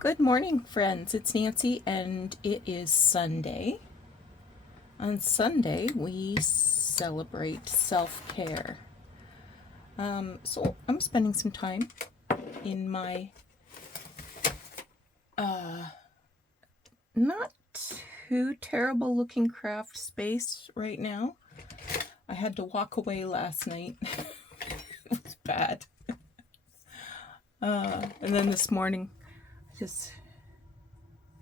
Good morning, friends. It's Nancy, and it is Sunday. On Sunday, we celebrate self-care. So I'm spending some time in my not too terrible looking craft space right now. I had to walk away last night. It was bad. And then this morning, I just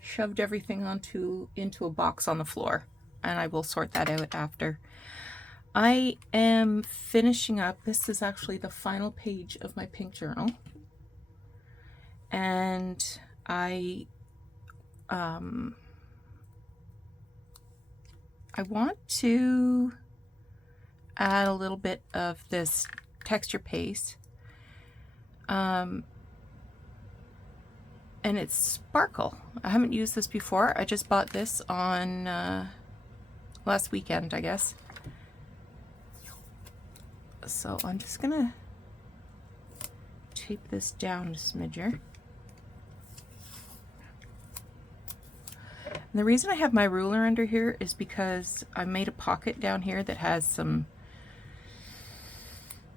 shoved everything into a box on the floor, and I will sort that out after. I am finishing up. This is actually the final page of my pink journal, and I want to add a little bit of this texture paste, and it's sparkle. I haven't used this before. I just bought this on last weekend, I guess. So I'm just gonna tape this down a smidger. And the reason I have my ruler under here is because I made a pocket down here that has some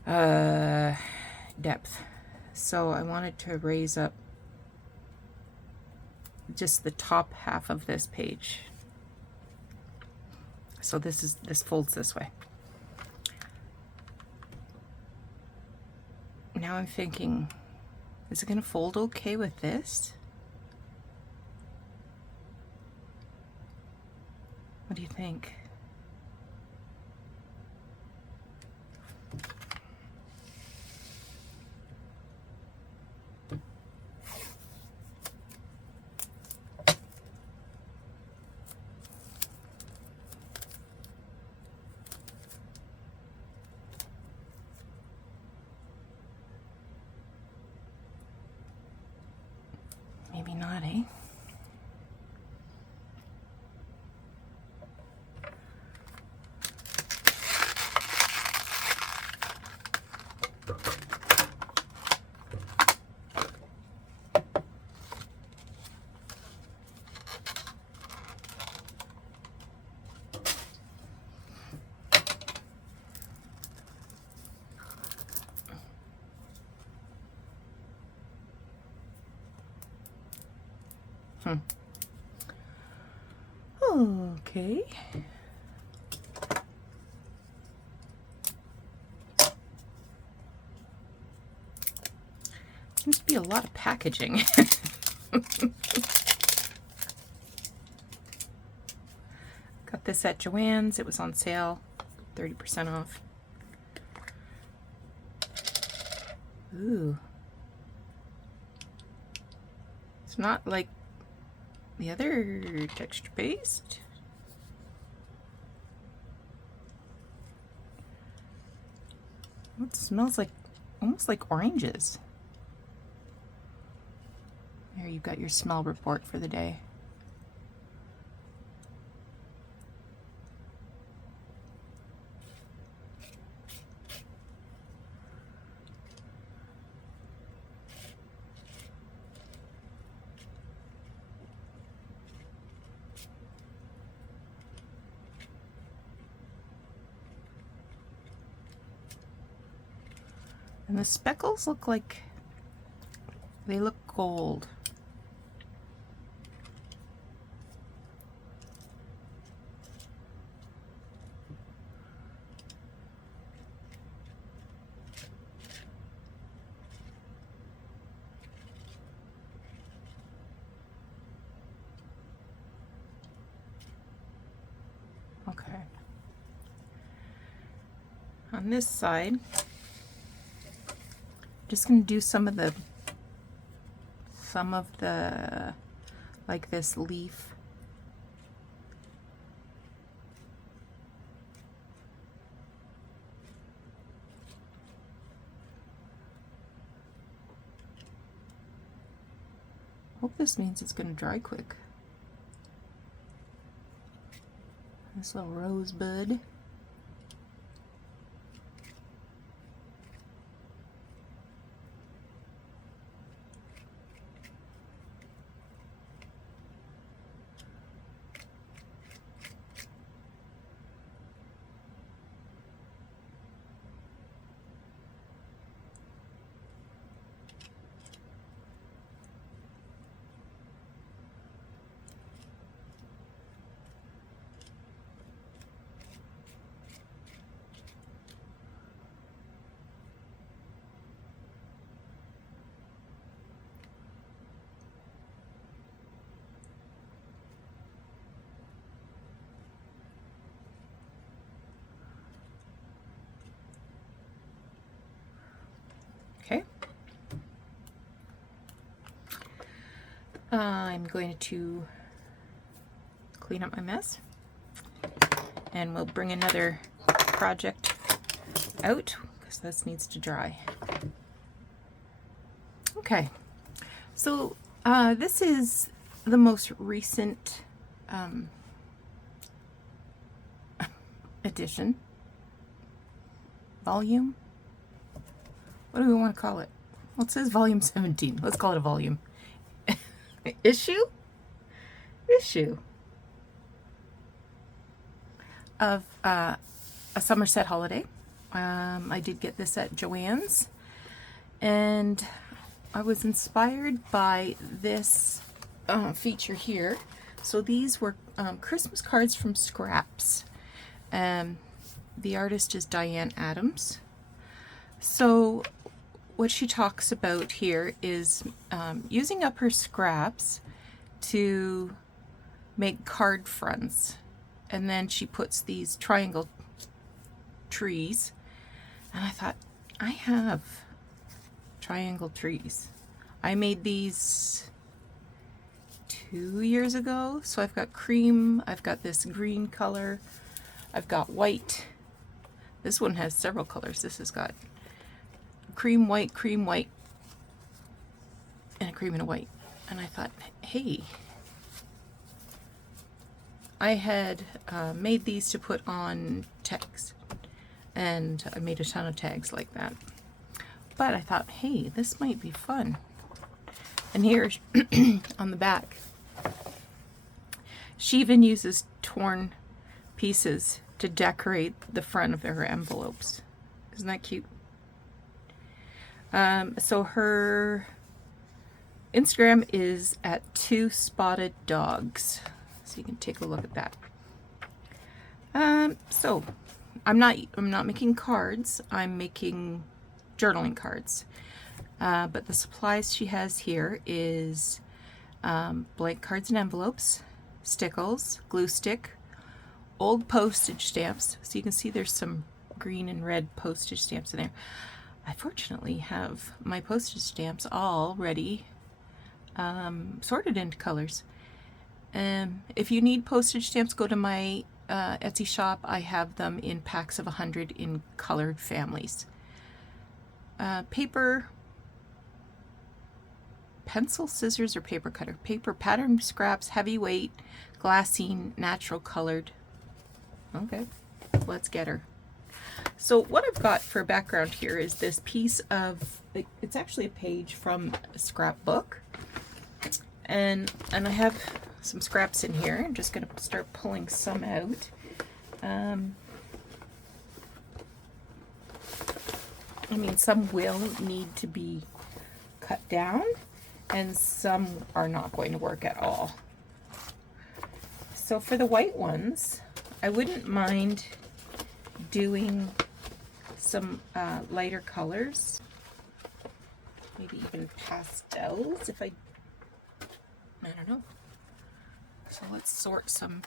depth. So I wanted to raise up just the top half of this page. So this folds this way. Now I'm thinking, is it going to fold okay with this? What do you think? Maybe not, eh? Okay. Seems to be a lot of packaging. Got this at Joann's. It was on sale, 30% off. Ooh. It's not like the other texture paste. It smells like almost like oranges. There, you've got your smell report for the day. And the speckles look like they look gold. Okay. On this side, just going to do some of the like this leaf. Hope this means it's going to dry quick. This little rosebud. Okay. I'm going to clean up my mess, and we'll bring another project out because this needs to dry. Okay, so this is the most recent edition, volume. What do we want to call it? Well, it says volume 17. Let's call it a volume. Issue of a Somerset holiday. I did get this at Joann's, and I was inspired by this feature here. So these were Christmas cards from scraps. The artist is Diane Adams. So what she talks about here is using up her scraps to make card fronts, and then she puts these triangle trees, and I thought, I have triangle trees. I made these 2 years ago, so I've got cream, I've got this green color, I've got white. This one has several colors. This has got cream, white, and a cream and a white. And I thought, hey, I had made these to put on tags, and I made a ton of tags like that. But I thought, hey, this might be fun. And here's on the back, she even uses torn pieces to decorate the front of her envelopes. Isn't that cute? So her Instagram is at 2 Spotted Dogs. So you can take a look at that. So I'm not making cards. I'm making journaling cards. But the supplies she has here is blank cards and envelopes, stickles, glue stick, old postage stamps. So you can see there's some green and red postage stamps in there. I fortunately have my postage stamps all ready, sorted into colors. If you need postage stamps, go to my Etsy shop. I have them in packs of 100 in colored families. Paper, pencil, scissors, or paper cutter. Paper, pattern scraps, heavyweight, glassine, natural colored. Okay, let's get her. So what I've got for background here is this piece of, it's actually a page from a scrapbook, and I have some scraps in here. I'm just going to start pulling some out. I mean, some will need to be cut down, and some are not going to work at all. So for the white ones, I wouldn't mind doing some lighter colors, maybe even pastels if I don't know. So let's sort some.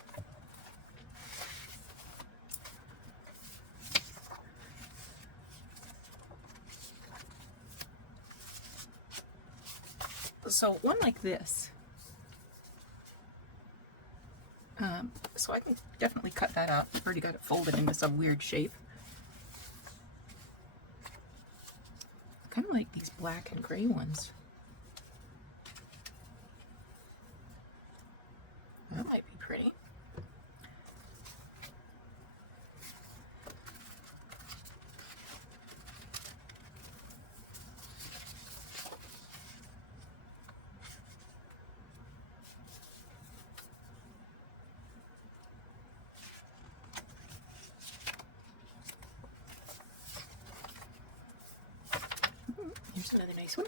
So one like this. So I can definitely cut that up. I've already got it folded into some weird shape. I kind of like these black and gray ones. That might be pretty. Here's another nice one.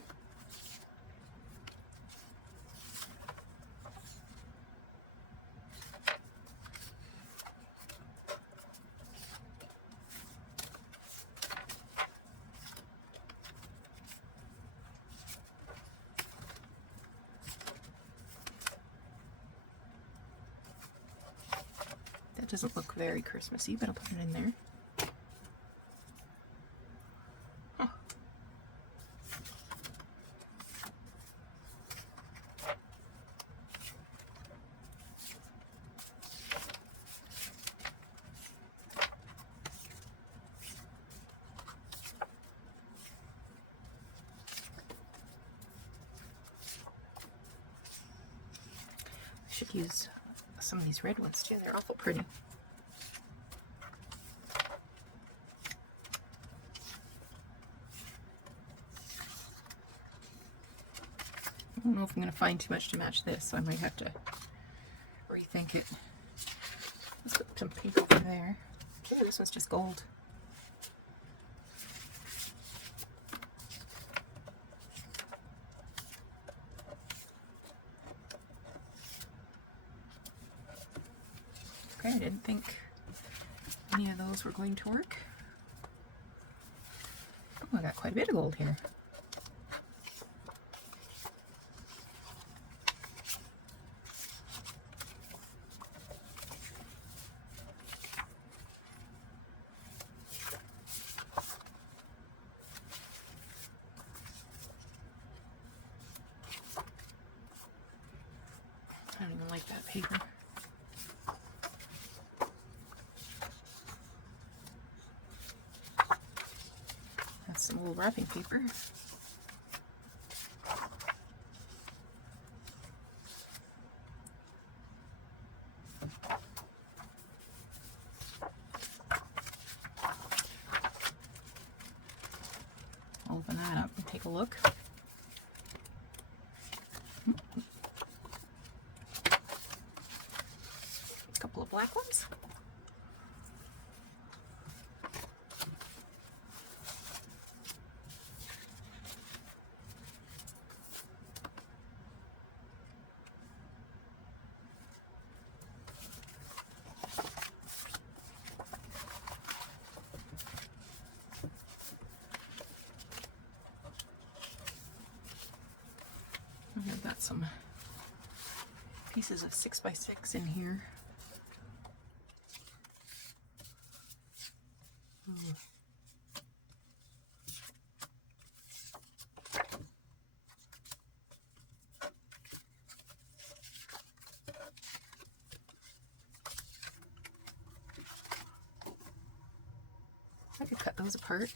That doesn't look very Christmassy, but I'll put it in there. should use some of these red ones too. They're awful pretty. I don't know if I'm going to find too much to match this, so I might have to rethink it. Let's put some pink over there. Oh, this one's just gold. Okay, I didn't think any of those were going to work. Oh, I got quite a bit of gold here. I don't even like that paper. That's some little wrapping paper. Open that up and take a look. A couple of black ones. I've got some pieces of 6x6 in here. I could cut those apart.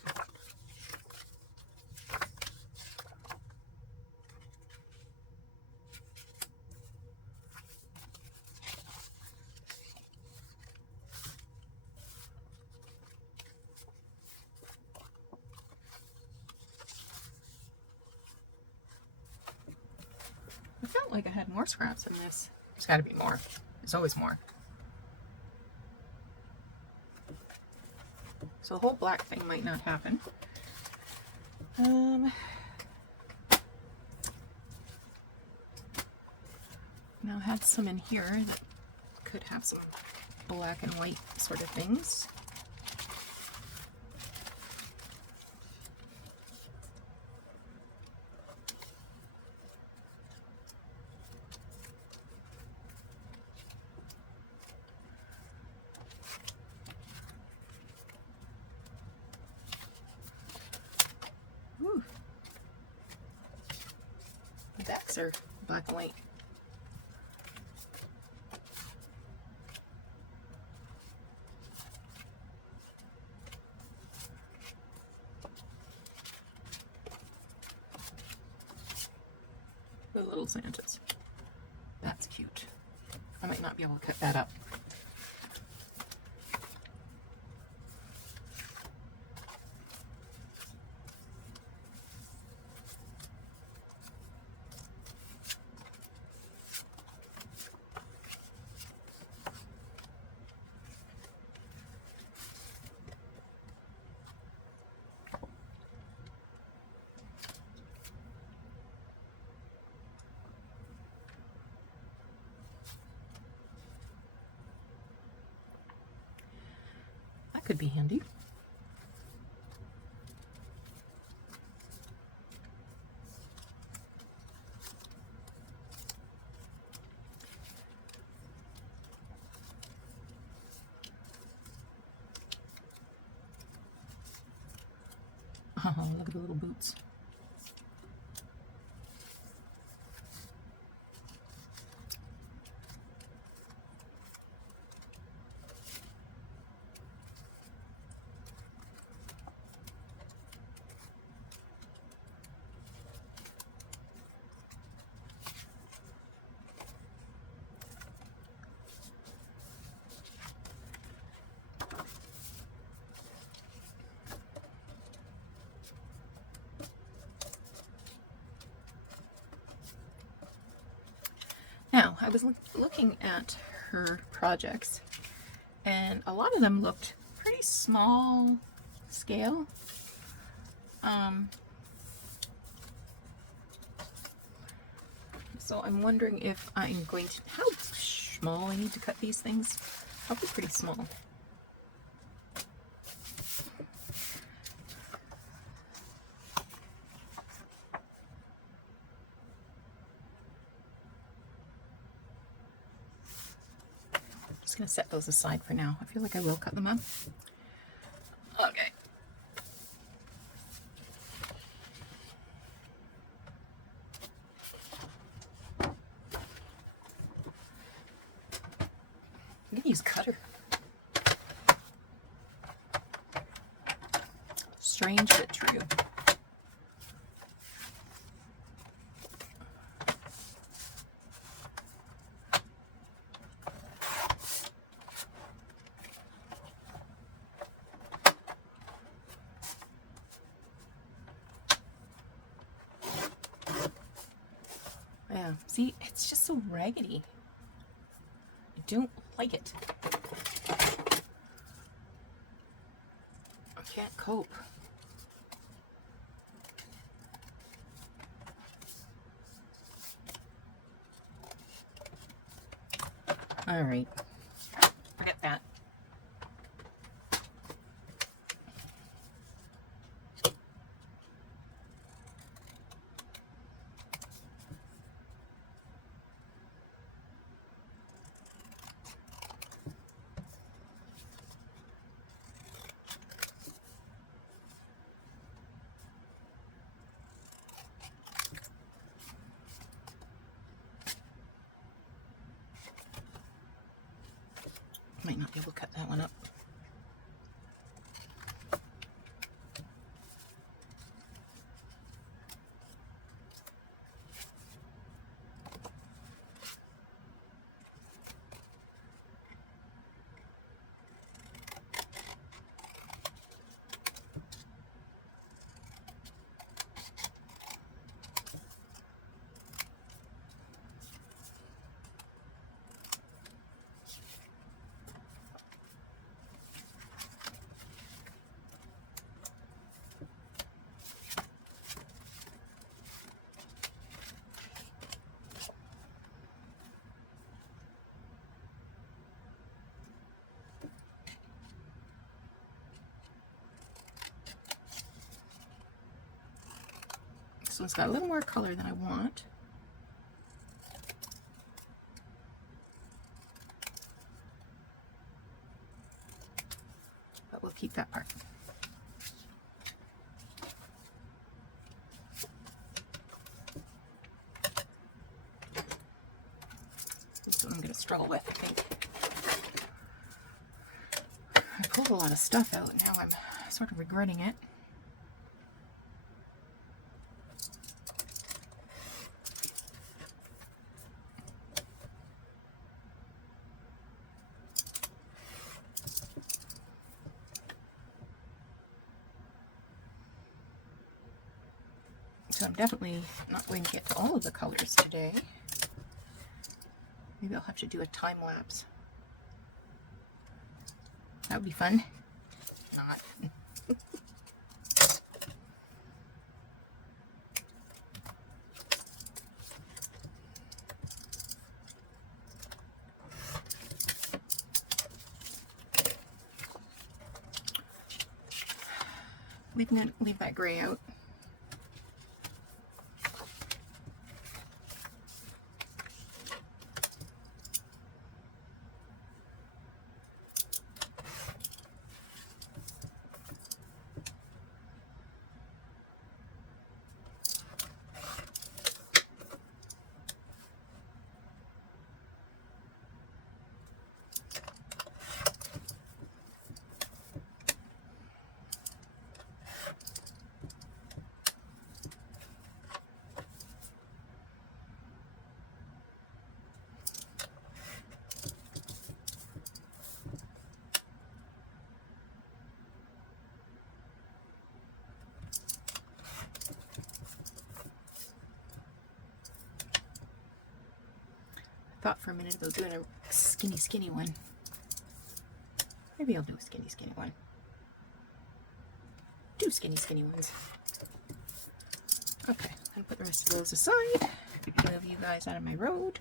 I felt like I had more scraps in this. There's got to be more. There's always more. So the whole black thing might not happen. Now I had some in here that could have some black and white sort of things. Ooh. The backs are black and white. The little Santas. That's cute. I might not be able to cut that up. Could be handy. Oh, look at the little boots. was looking at her projects, and a lot of them looked pretty small scale. So I'm wondering if I'm going to, how small I need to cut these things. Probably pretty small. Just gonna set those aside for now. I feel like I will cut them up. Okay. I'm gonna use cutter. Strange but true. Yeah, see, it's just so raggedy. I don't like it. I can't cope. All right, forget that. Might not be able to cut that one up. This one's got a little more color than I want. But we'll keep that part. This is what I'm going to struggle with, I think. I pulled a lot of stuff out, and now I'm sort of regretting it. So I'm definitely not going to get to all of the colors today. Maybe I'll have to do a time lapse. That would be fun. Not. Leave that gray out. Thought for a minute about doing a skinny one. Maybe I'll do a skinny one. Two skinny ones. Okay, I'll put the rest of those aside. Move you guys out of my road.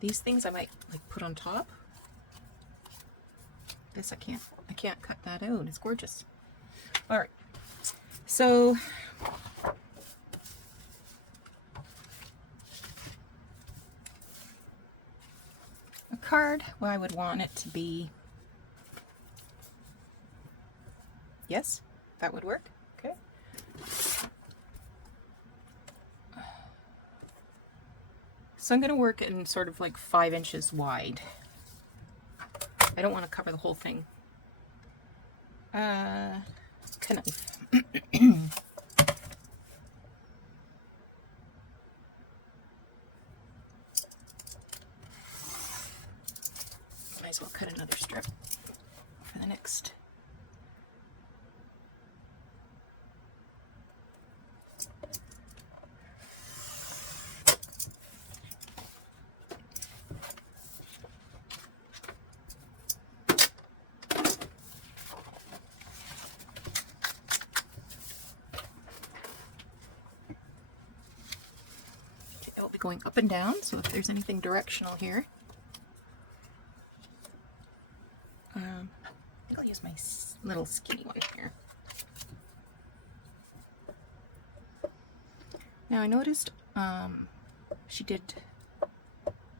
These things I might like put on top. This I can't cut that out. It's gorgeous. All right, so a card, well, I would want it to be, yes, that would work. Okay. So I'm going to work in sort of like 5 inches wide. I don't want to cover the whole thing. Knife. Might as well cut another strip for the next. I'll be going up and down, so if there's anything directional here. I think I'll use my little skinny one here. Now I noticed she did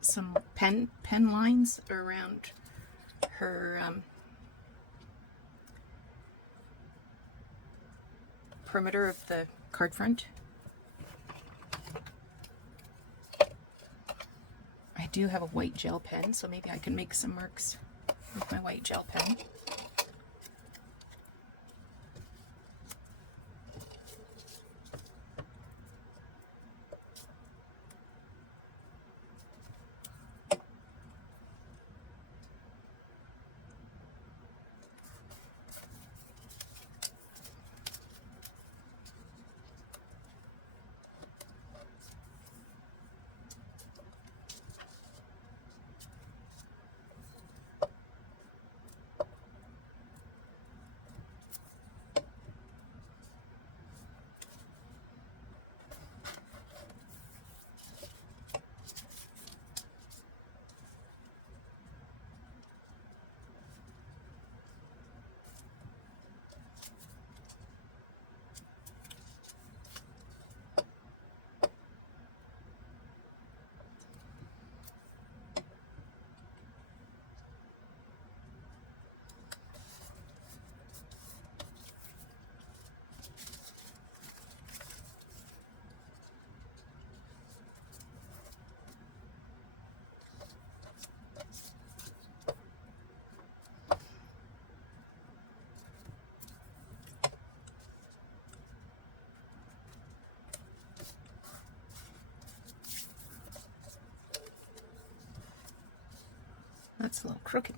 some pen lines around her perimeter of the card front. I do have a white gel pen, so maybe I can make some marks with my white gel pen. That's a little crooked.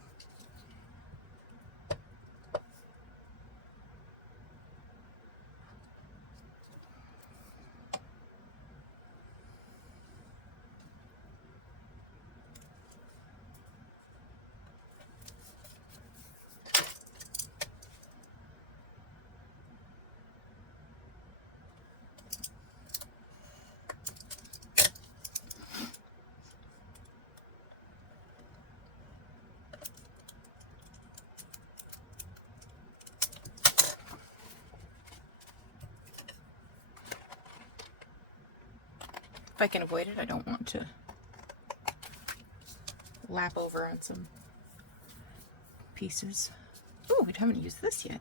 If I can avoid it, I don't want to lap over on some pieces. Oh, we haven't used this yet.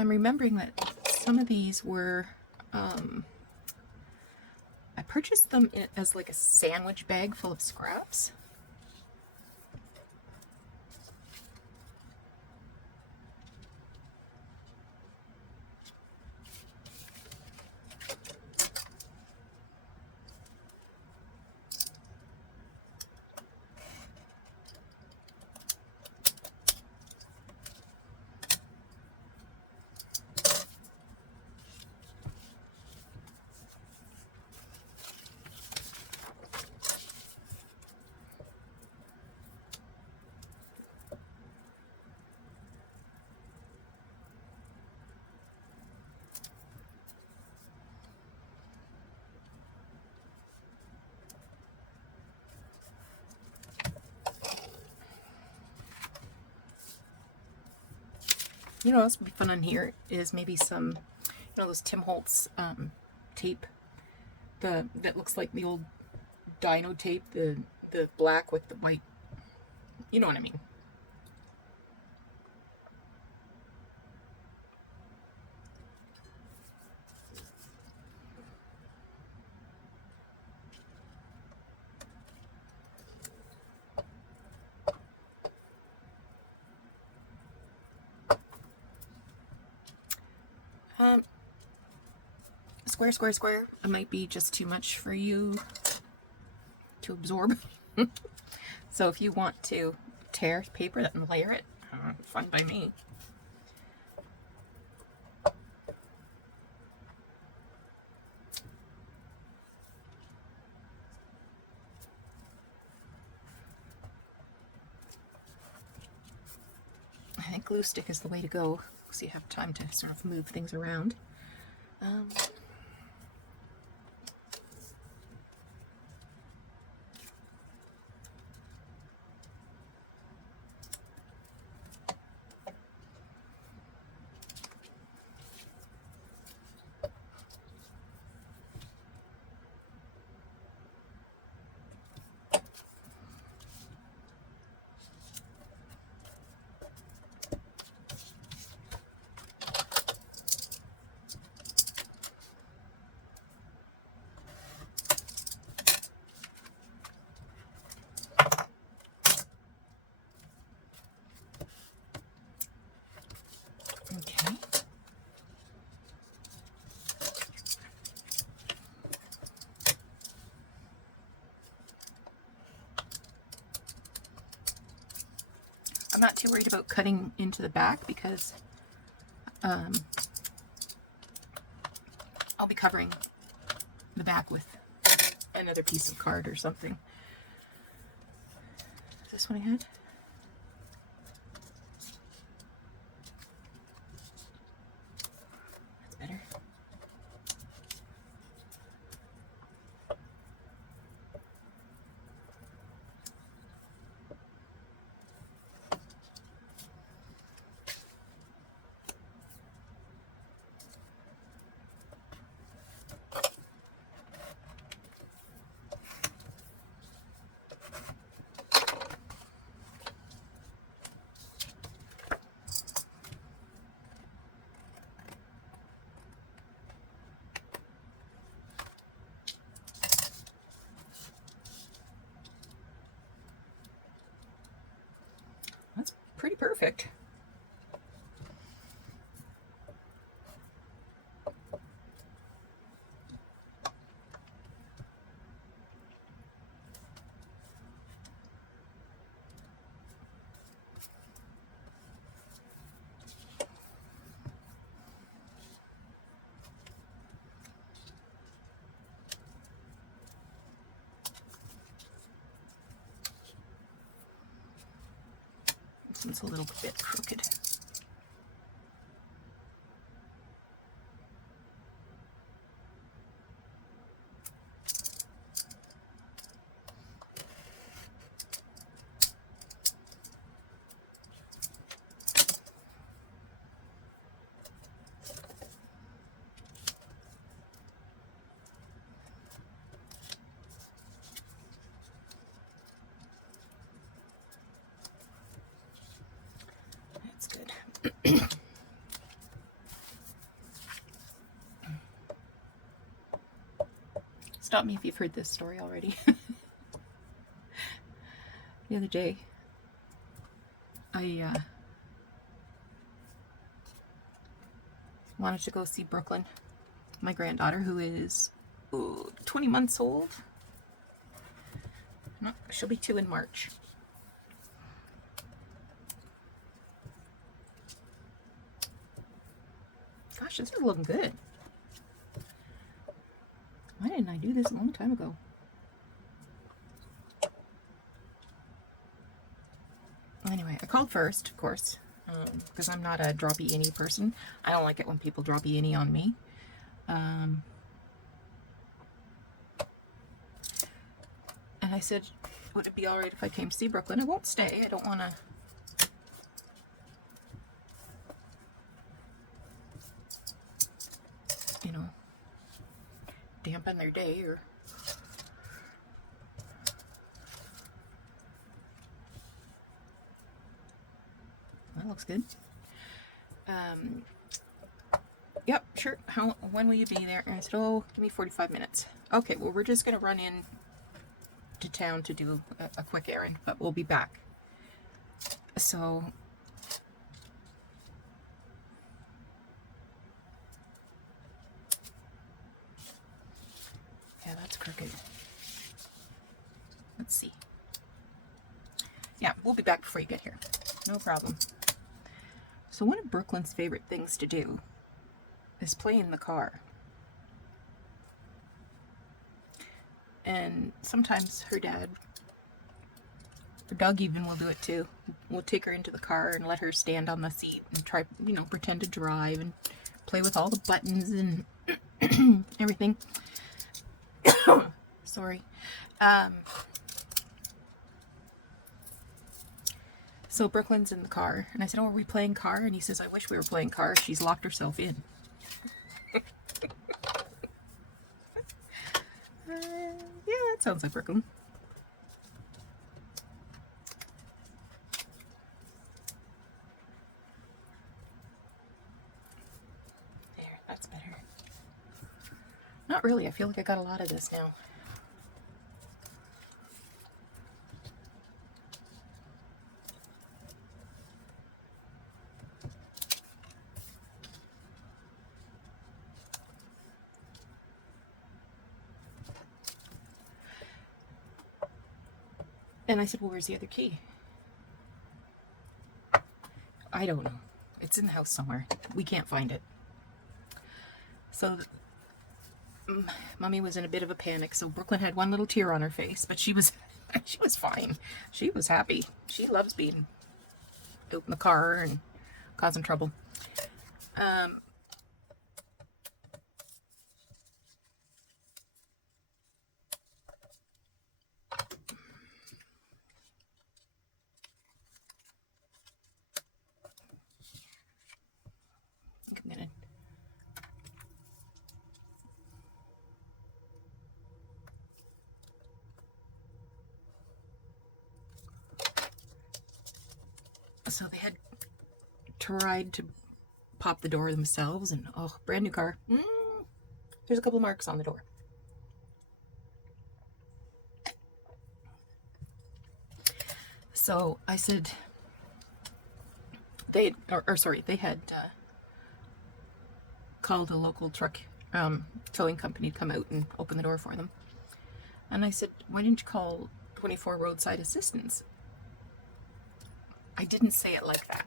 I'm remembering that some of these were, I purchased them as like a sandwich bag full of scraps. You know what else would be fun on here is maybe some, you know, those Tim Holtz tape, that looks like the old dino tape, the black with the white. You know what I mean. Square, square, square. It might be just too much for you to absorb. So if you want to tear paper and layer it, fun by me. I think glue stick is the way to go, so you have time to sort of move things around. Okay. I'm not too worried about cutting into the back because I'll be covering the back with another piece of card or something. Is this one I had? That's better. That's pretty perfect. This one's a little bit crooked. That's good. Stop me if you've heard this story already. The other day, I wanted to go see Brooklyn, my granddaughter, who is 20 months old. No, she'll be 2 in March. Gosh, this is looking good. Why didn't I do this a long time ago? Anyway, I called first, of course, because I'm not a droppy any person. I don't like it when people droppy any on me. And I said, would it be all right if I came to see Brooklyn? I won't stay. I don't want to, you know, dampen their day or... That looks good. Yep, sure. When will you be there? And I said, oh, give me 45 minutes. Okay, well, we're just going to run in to town to do a quick errand, but we'll be back. So, yeah, that's crooked. Let's see. Yeah, we'll be back before you get here. No problem. So one of Brooklyn's favorite things to do is play in the car. And sometimes her dad, or Doug even, will do it too. We'll take her into the car and let her stand on the seat and try, you know, pretend to drive and play with all the buttons and everything. Sorry. So Brooklyn's in the car, and I said, oh, are we playing car? And he says, I wish we were playing car. She's locked herself in. Yeah, that sounds like Brooklyn. There, that's better. Not really. I feel like I got a lot of this now. And I said, well, where's the other key? I don't know. It's in the house somewhere. We can't find it. So Mommy was in a bit of a panic. So Brooklyn had one little tear on her face, but she was fine. She was happy. She loves being out in the car and causing trouble. A minute. So they had tried to pop the door themselves, and oh, brand new car. There's a couple marks on the door. So I said they had called a local truck towing company to come out and open the door for them. And I said, why didn't you call 24 roadside assistance? I didn't say it like that.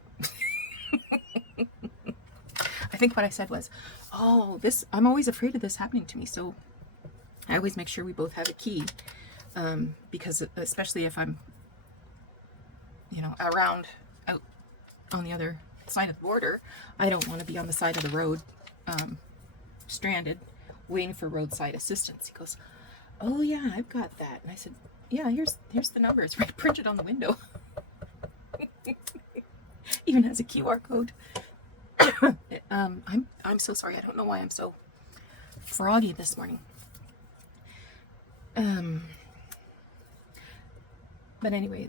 I think what I said was, oh, I'm always afraid of this happening to me, so I always make sure we both have a key, because especially if I'm, you know, around out on the other side of the border, I don't want to be on the side of the road, stranded, waiting for roadside assistance. He goes, oh yeah, I've got that. And I said, yeah, here's the number. It's right printed on the window. Even has a QR code. I'm so sorry. I don't know why I'm so froggy this morning. But anyway,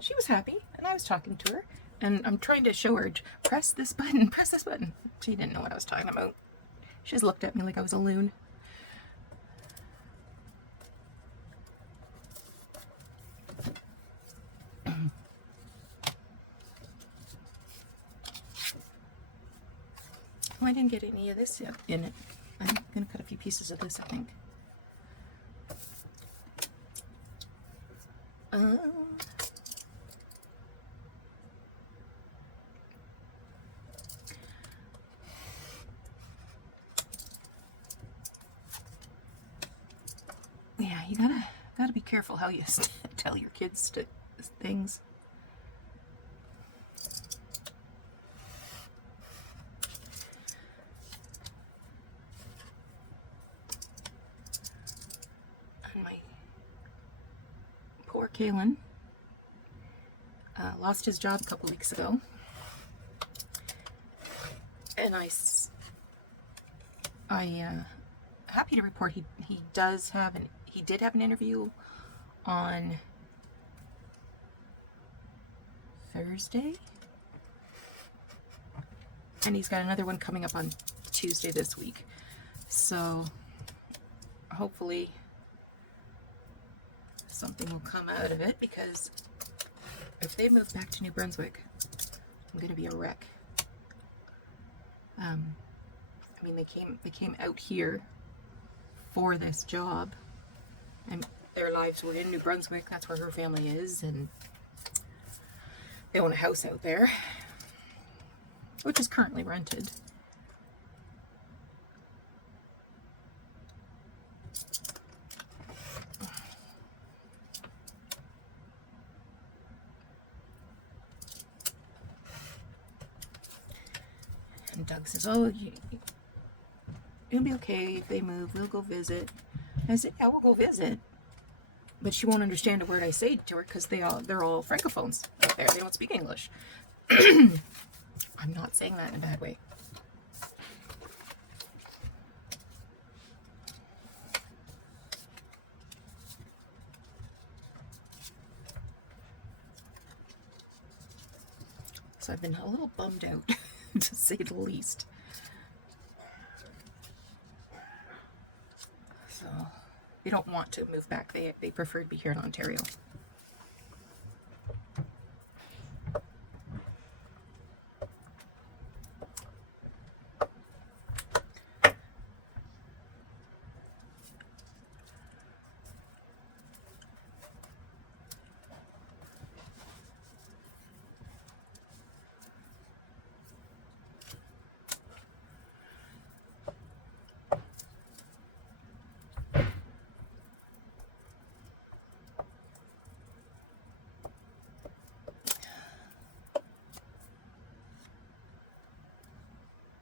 she was happy, and I was talking to her, and I'm trying to show her, press this button, press this button. She didn't know what I was talking about. She just looked at me like I was a loon. Oh, I didn't get any of this yet in it. I'm gonna cut a few pieces of this, I think. Yeah, you gotta be careful how you tell your kids things. And my poor Kalen lost his job a couple weeks ago, and I happy to report he did have an interview on Thursday, and he's got another one coming up on Tuesday this week. So hopefully something will come out of it, because if they move back to New Brunswick, I'm gonna be a wreck. I mean, they came out here for this job, and their lives were in New Brunswick. That's where her family is, and they own a house out there, which is currently rented. And Doug says, "Oh, it'll be okay if they move. We'll go visit." I said, "Yeah, we'll go visit." But she won't understand a word I say to her, because they're all francophones out there. They don't speak English. I'm not saying that in a bad way. So I've been a little bummed out, to say the least. So they don't want to move back. They prefer to be here in Ontario.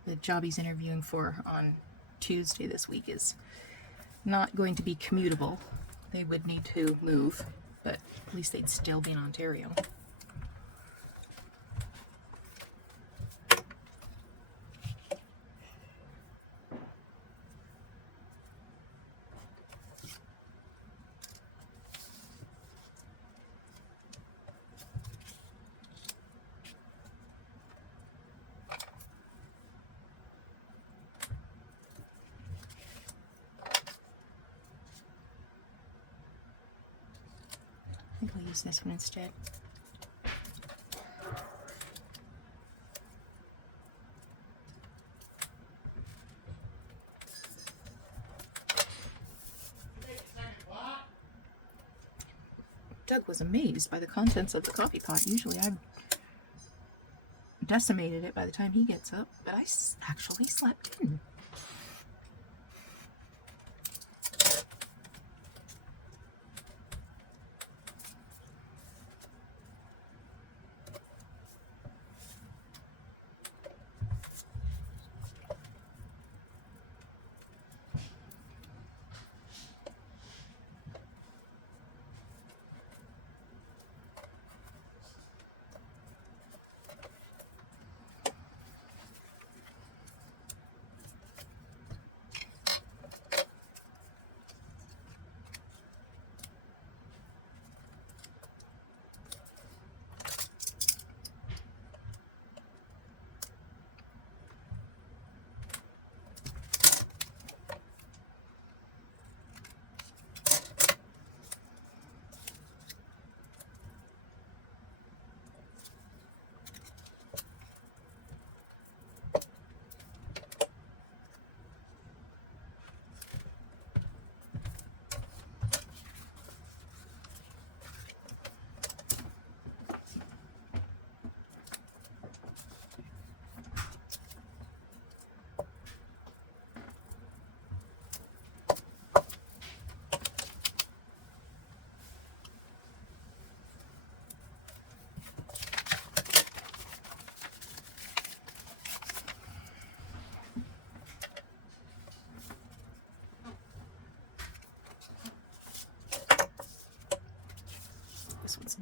The job he's interviewing for on Tuesday this week is not going to be commutable. They would need to move, but at least they'd still be in Ontario. I think I'll use this one instead. Doug was amazed by the contents of the coffee pot. Usually I've decimated it by the time he gets up, but I actually slept in.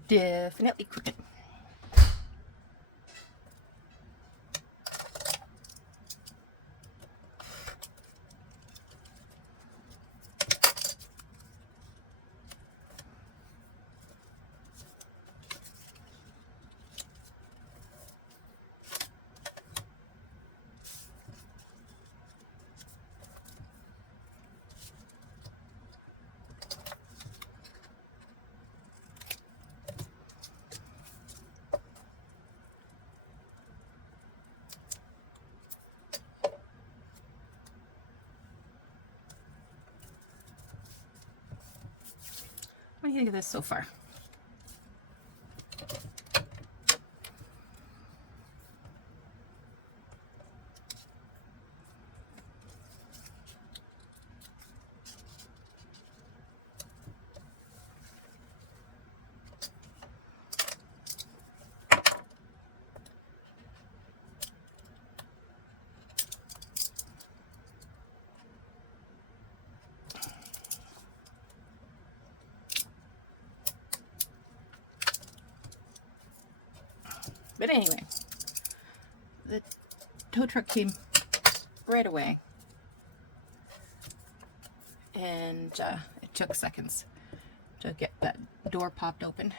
definitely crooked. What do you think of this so far? But anyway, the tow truck came right away, and it took seconds to get that door popped open.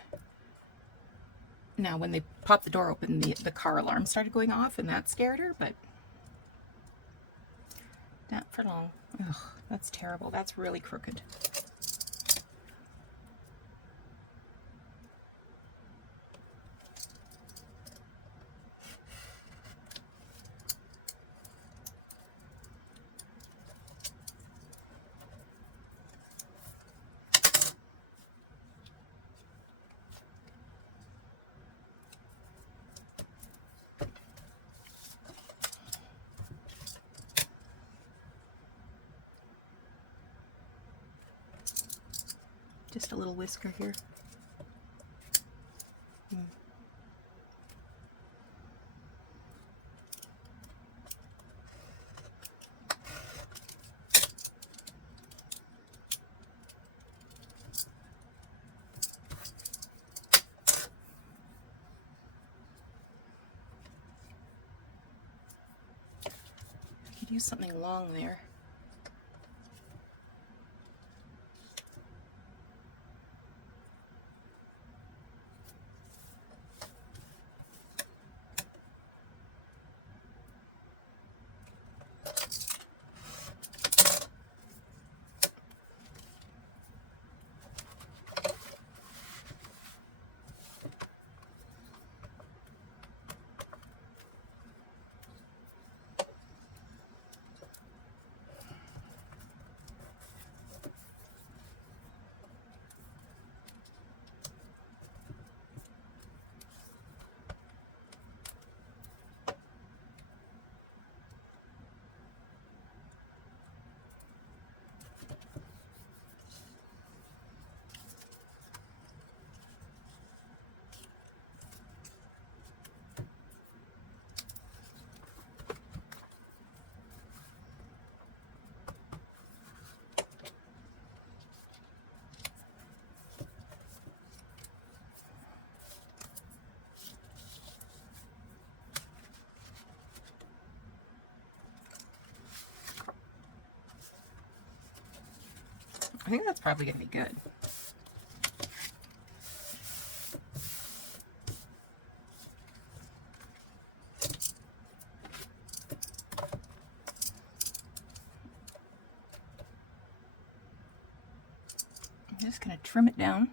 Now, when they popped the door open, the car alarm started going off, and that scared her, but not for long. Ugh, that's terrible. That's really crooked. Just a little whisker here. I could use something long there. I think that's probably going to be good. I'm just going to trim it down.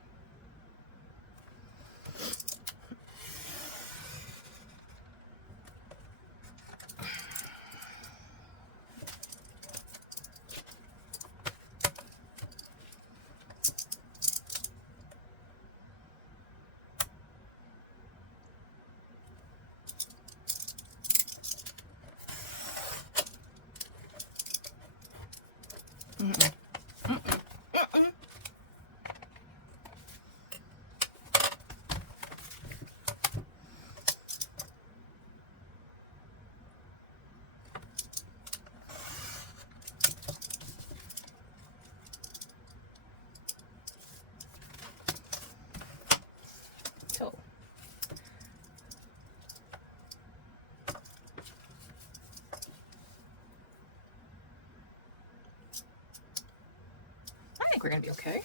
we're going to be okay.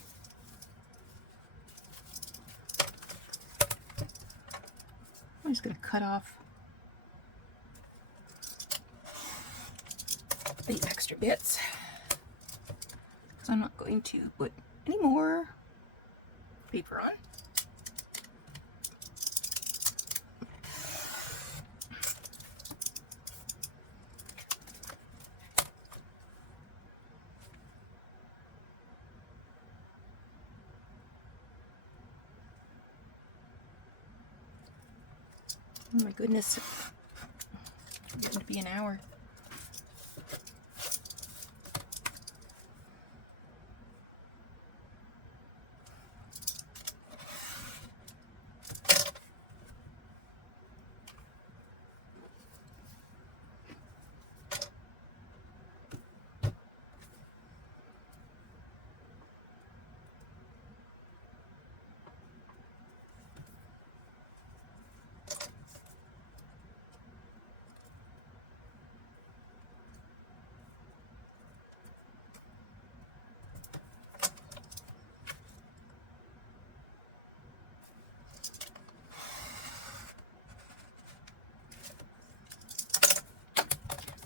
I'm just going to cut off the extra bits because I'm not going to put any more paper on. Oh my goodness, it's getting to be an hour.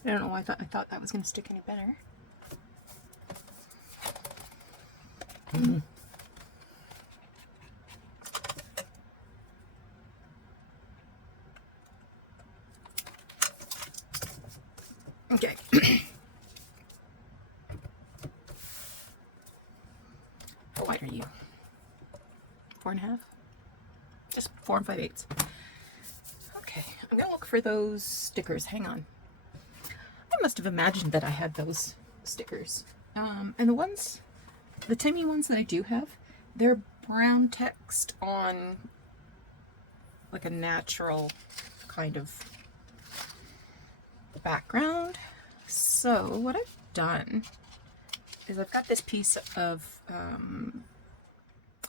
I don't know why I thought that was going to stick any better. Okay. How wide are you? 4.5? Just 4 5/8. Okay, I'm going to look for those stickers. Hang on. I must have imagined that I had those stickers. And the tiny ones that I do have, they're brown text on like a natural kind of background. So what I've done is I've got this piece of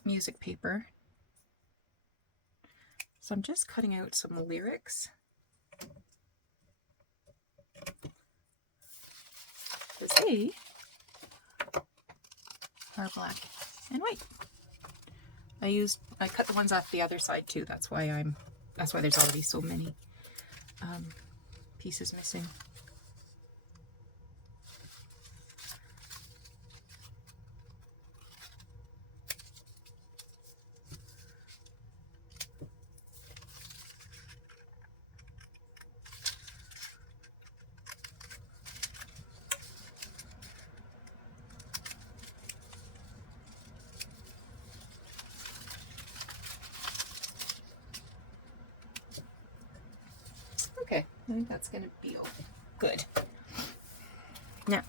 music paper. So I'm just cutting out some lyrics. Because they are black and white. I cut the ones off the other side too. That's why there's already so many pieces missing. Okay, I think that's going to be all good. Now,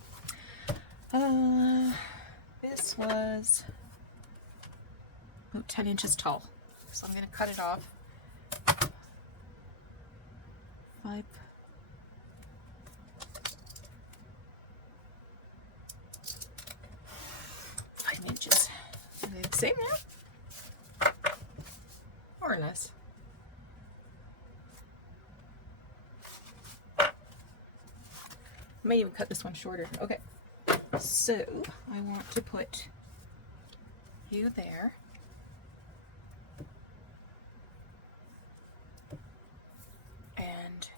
this was about 10 inches tall, so I'm going to cut it off 5 inches. Are they the same now? More or less. I may even cut this one shorter. Okay, so I want to put you there. And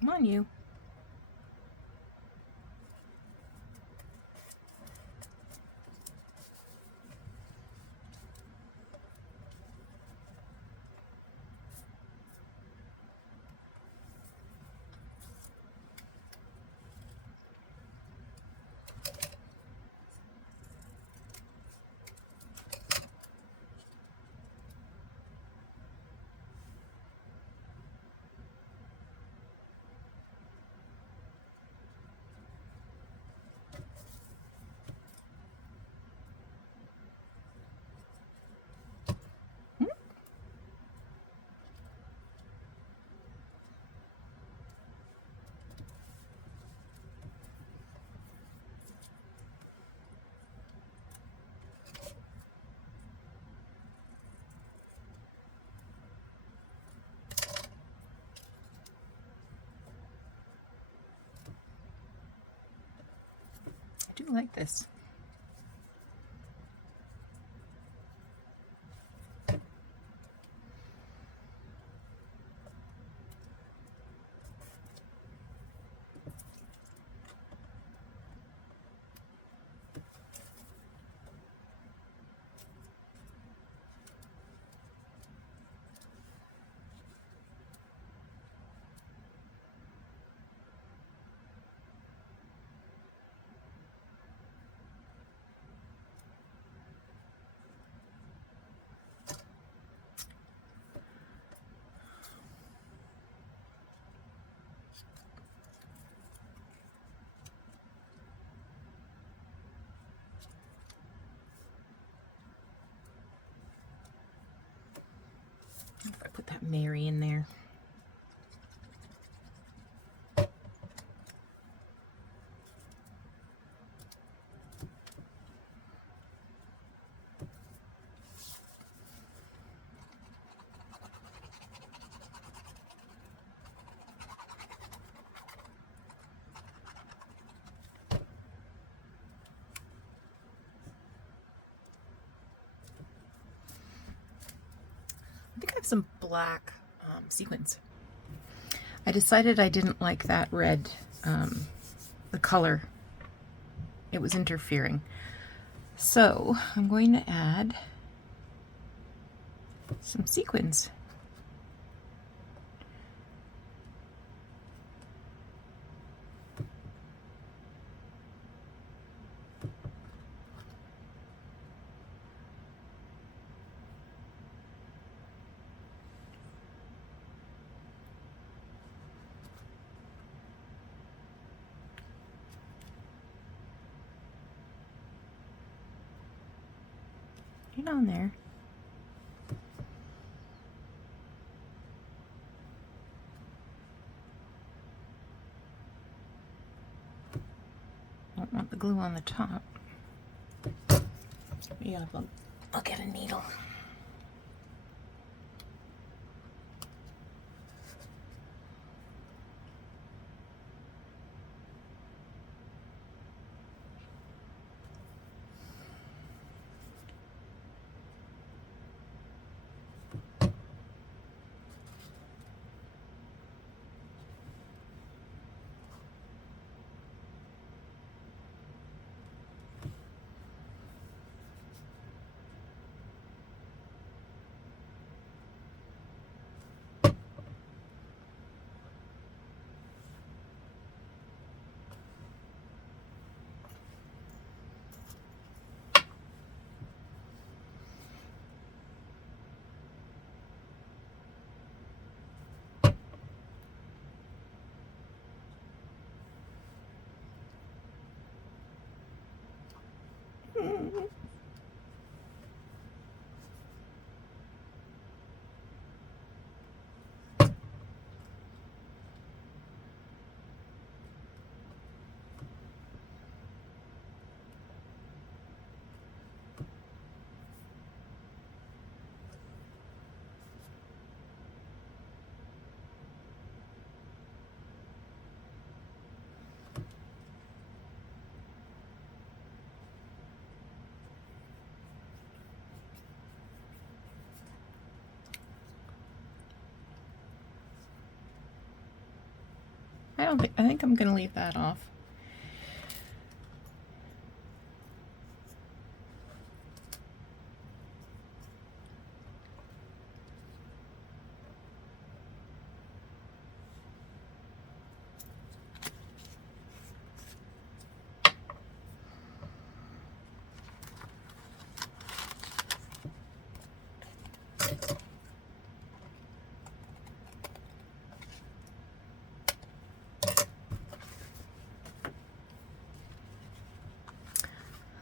come on, you. like this. I put that Mary in there. I think I have some black sequins. I decided I didn't like that red, the color. It was interfering. So I'm going to add some sequins. Get on there. Don't want the glue on the top. Yeah, I'll get a needle. I think I'm gonna leave that off.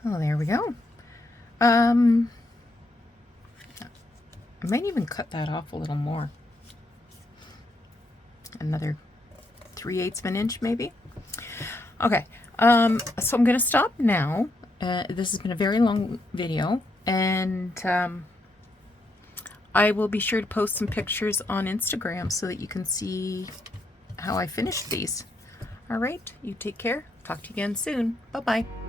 Oh, there we go. I might even cut that off a little more. Another 3/8 of an inch, maybe. Okay, so I'm gonna stop now. This has been a very long video, and I will be sure to post some pictures on Instagram so that you can see how I finished these. All right, you take care. Talk to you again soon. Bye-bye.